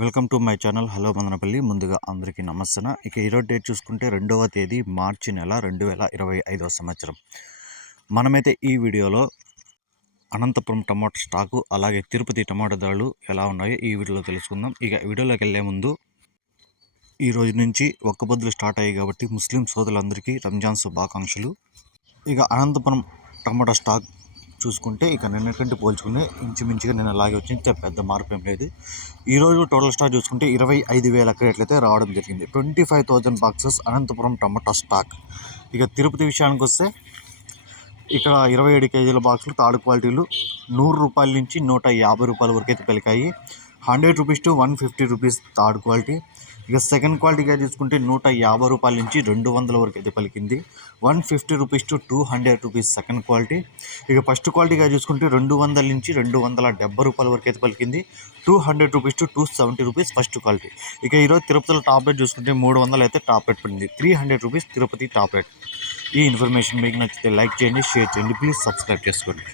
Welcome to my channel. Hello Madanapalli. ముందుగా అందరికీ నమస్తే ఇక ఈరోజు డేట్ చూసుకుంటే రెండవ తేదీ మార్చి నెల రెండు వేల ఇరవై ఐదవ సంవత్సరం. మనమైతే ఈ వీడియోలో అనంతపురం టమాటో స్టాకు అలాగే తిరుపతి టమాటో ధరలు ఎలా ఉన్నాయో ఈ వీడియోలో తెలుసుకుందాం. ఇక వీడియోలోకి వెళ్ళే ముందు ఈ రోజు నుంచి ఒక్క బదులు స్టార్ట్ అయ్యాయి కాబట్టి ముస్లిం సోదరులందరికీ రంజాన్ శుభాకాంక్షలు. ఇక అనంతపురం టమాటా స్టాక్ చూసుకుంటే ఇక నిన్నకంటే పోల్చుకునే ఇంచుమించుగా నిన్న అలాగే వచ్చింది. పెద్ద మార్పు ఏం లేదు. ఈరోజు టోటల్ స్టాక్ చూసుకుంటే ఇరవై ఐదు వేల క్రేట్లయితే రావడం జరిగింది. Twenty five thousand boxes Anantapuram టమాటా స్టాక్. ఇక తిరుపతి విషయానికి వస్తే ఇక్కడ ఇరవై ఏడు కేజీల బాక్సులు తాడు క్వాలిటీలు నూరు రూపాయల నుంచి నూట యాభై రూపాయల వరకు అయితే పెలికాయి hundred rupees to one fifty rupees third quality. ఇక సెకండ్ క్వాలిటీగా చూసుకుంటే నూట యాభై రూపాయల నుంచి రెండు వందల వరకు అయితే పలికింది. One fifty rupees to two hundred rupees second quality ఇక ఫస్ట్ క్వాలిటీగా చూసుకుంటే రెండు వందల నుంచి రెండు వందల డెబ్బై రూపాయల వరకు అయితే పలికింది. Two hundred rupees to two seventy rupees first quality ఇక ఈరోజు తిరుపతిలో టాప్ రేట్ చూసుకుంటే మూడు వందలు అయితే టాప్ రేట్ పడింది. Three hundred rupees Tirupati top rate ఈ ఇన్ఫర్మేషన్ మీకు నచ్చితే లైక్ చేయండి షేర్ చేయండి ప్లీజ్ సబ్స్క్రైబ్ చేసుకోండి.